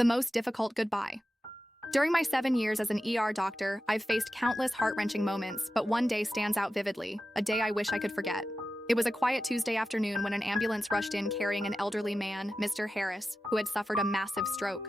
The most difficult goodbye. During my 7 years as an ER doctor, I've faced countless heart-wrenching moments, but one day stands out vividly, a day I wish I could forget. It was a quiet Tuesday afternoon when an ambulance rushed in carrying an elderly man, Mr. Harris, who had suffered a massive stroke.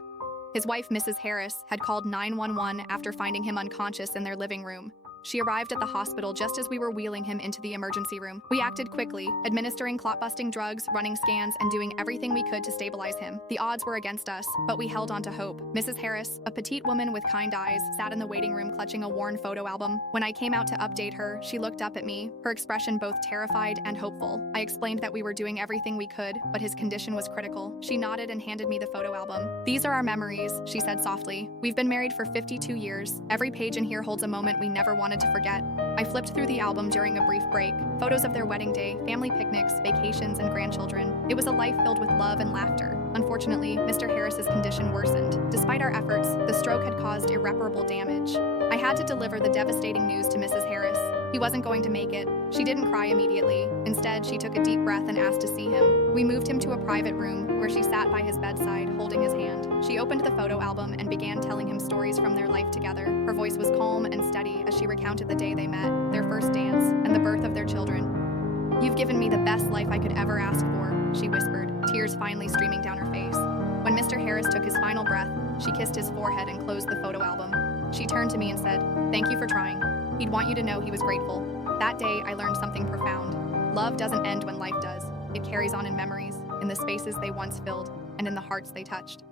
His wife, Mrs. Harris, had called 911 after finding him unconscious in their living room. She arrived at the hospital just as we were wheeling him into the emergency room. We acted quickly, administering clot-busting drugs, running scans, and doing everything we could to stabilize him. The odds were against us, but we held on to hope. Mrs. Harris, a petite woman with kind eyes, sat in the waiting room clutching a worn photo album. When I came out to update her, she looked up at me, her expression both terrified and hopeful. I explained that we were doing everything we could, but his condition was critical. She nodded and handed me the photo album. "These are our memories," she said softly. "We've been married for 52 years. Every page in here holds a moment we never wanted to forget." I flipped through the album during a brief break. Photos of their wedding day, family picnics, vacations, and grandchildren. It was a life filled with love and laughter. Unfortunately, Mr. Harris's condition worsened. Despite our efforts, the stroke had caused irreparable damage. I had to deliver the devastating news to Mrs. Harris. He wasn't going to make it. She didn't cry immediately. Instead, she took a deep breath and asked to see him. We moved him to a private room where she sat by his bedside, holding his hand. She opened the photo album and began telling him stories from their life together. Her voice was calm and steady as she recounted the day they met, their first dance, and the birth of their children. "You've given me the best life I could ever ask for," she whispered, tears finally streaming down her face. When Mr. Harris took his final breath, she kissed his forehead and closed the photo album. She turned to me and said, "Thank you for trying. He'd want you to know he was grateful." That day, I learned something profound. Love doesn't end when life does. It carries on in memories, in the spaces they once filled, and in the hearts they touched.